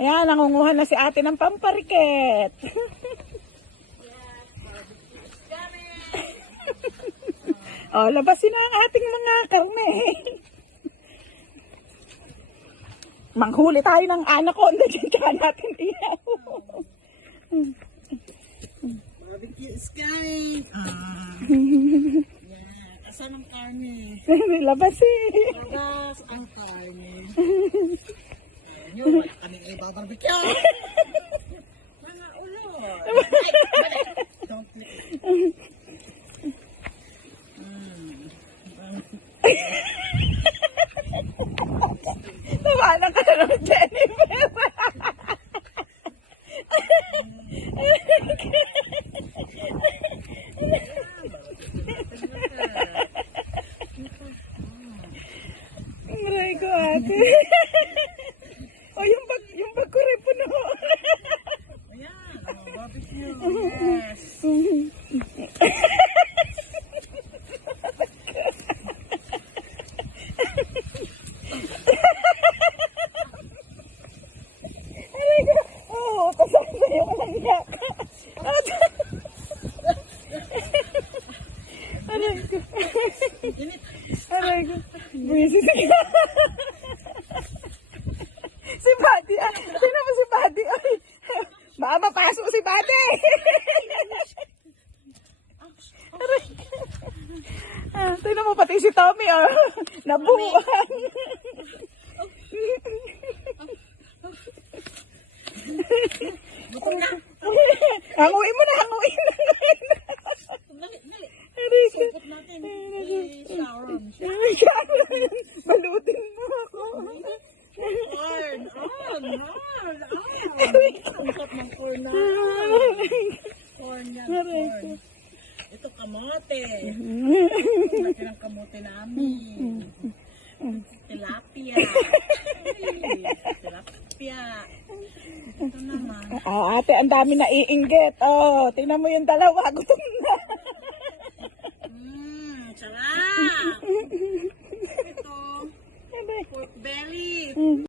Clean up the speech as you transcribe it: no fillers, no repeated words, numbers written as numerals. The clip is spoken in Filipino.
Ayan, nangunguha na si ate ng pampariket. Oh, labasin na ang ating mga karne. Manghuli tayo ng anaconda dyan, tsaka natin iyaw. Barbecue is coming. Asan ang karne? Labasin. Labas ang karne. Yun, kami ay barbecue. Mga ulo. Don't click. Tawanan ka na ng Jennifer. Aray ko ate. O yung bag ko rin puno. Ayan, barbecue. Yes. Aray ko. Oo, kasama yung manyak. Aray ko. Aray ko. Buwisis ka. Si Buddy. Tingnan mo si Buddy. Ay, baka mapasok si Buddy. Aray ko. Tingnan mo pati si Tommy. Nabuhan. Gutom na. Hanguin mo na, hanguin na. Dali, dali. Aray ko. Sipot natin. Sharon. Balutin mo ako. Corn. On. Ang sarap ng corn na. Corn yan. Corn. Ito kamote. Laki ng kamote namin. Tilapia. Tilapia. Ito naman. Ate, ang dami na iinggit. Oh, tingnan mo yung dalawa. Gutom